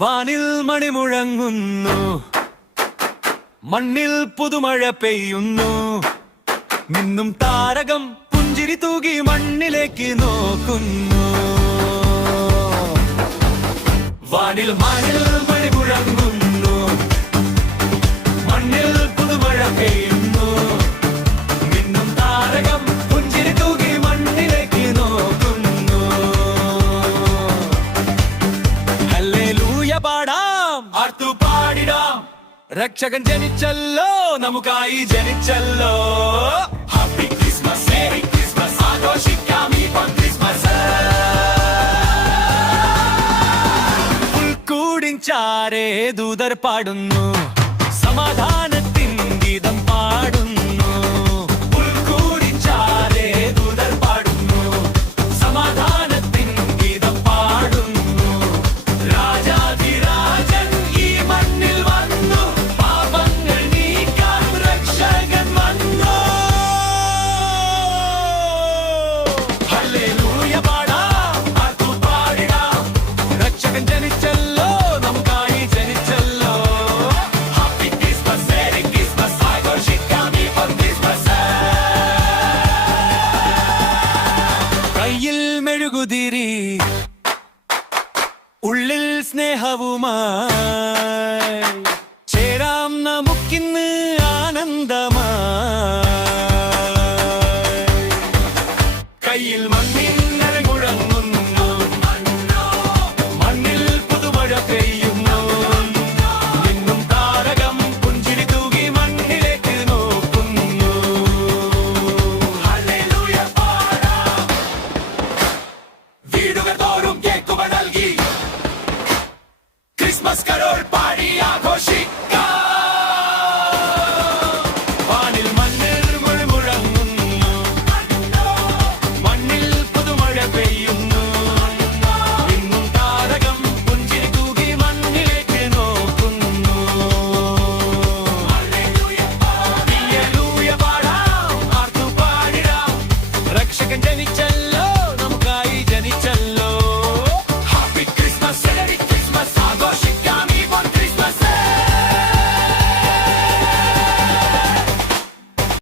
വാനിൽ മണി മുഴങ്ങുന്നു, മണ്ണിൽ പുതുമഴ പെയ്യുന്നു. മിന്നും താരകം പുഞ്ചിരി തൂകി മണ്ണിലേക്ക് നോക്കുന്നു. വാനിൽ മണിൽ മണി മുഴങ്ങുന്നു, മണ്ണിൽ പുതുമഴ പെയ്യുന്നു. മിന്നും താരകം പുഞ്ചിരി തൂകി മണ്ണിലേക്ക് നോക്കുന്നു. ഹല്ലേലൂയ പാടാം, ആർത്തു പാടിടാം. രക്ഷകൻ ജനിച്ചല്ലോ, നമുക്കായി ജനിച്ചല്ലോ. ഹാപ്പി ക്രിസ്മസ്, മേരി ക്രിസ്മസ്, ആഘോഷിക്കാം ഈ ക്രിസ്മസ്. പുൽക്കൂടിൻചാരെ ദൂതർ പാടുന്നു, സമാധാനത്തിൻ ഗീതം പാടുന്നു. പുൽക്കൂടിൻചാരെ ദൂതർ പാടുന്നു, സമാധാനത്തിൻ ഗീതം പാടുന്നു. രാജാധിരാജൻ ഈ മണ്ണിൽ വന്നു, പാപങ്ങൾ നീക്കാൻ രക്ഷകൻ വന്നു. ഹല്ലേലൂയ പാടാം, ആർത്തു പാടിടാം. രക്ഷകൻ ജനിച്ചല്ലോ, നമുക്കായി ജനിച്ചല്ലോ. ഹാപ്പി ക്രിസ്മസ്, മേരി ക്രിസ്മസ്, ആഘോഷിക്കാം ഈ ക്രിസ്മസ്. കയ്യിൽ മെഴുകുതിരി, ഉള്ളിൽ സ്നേഹവുമായി ചേരാം നമുക്കിന്ന് ആനന്ദമായി. കയ്യിൽ മണ്ണിന്നര മുഴങ്ങുന്നു, മണ്ണിൽ പുതുമഴ പെയ്യുന്നു. നിന്നും താരകം പുഞ്ചിരി തൂകി മണ്ണിലേക്ക് നോക്കുന്നു. ഹല്ലേലൂയ പാടാം, വീടുകൾ തോറും കേക്കുകൾ നൽകി ക്രിസ്മസ് കരോൾ പാടി ആഘോഷിക്കാം.